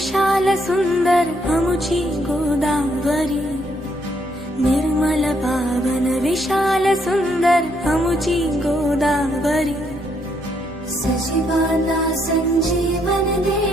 विशाल सुंदर अमुची गोदावरी, निर्मल पावन विशाल सुंदर अमुची गोदावरी, सजीवाना संजीवन दे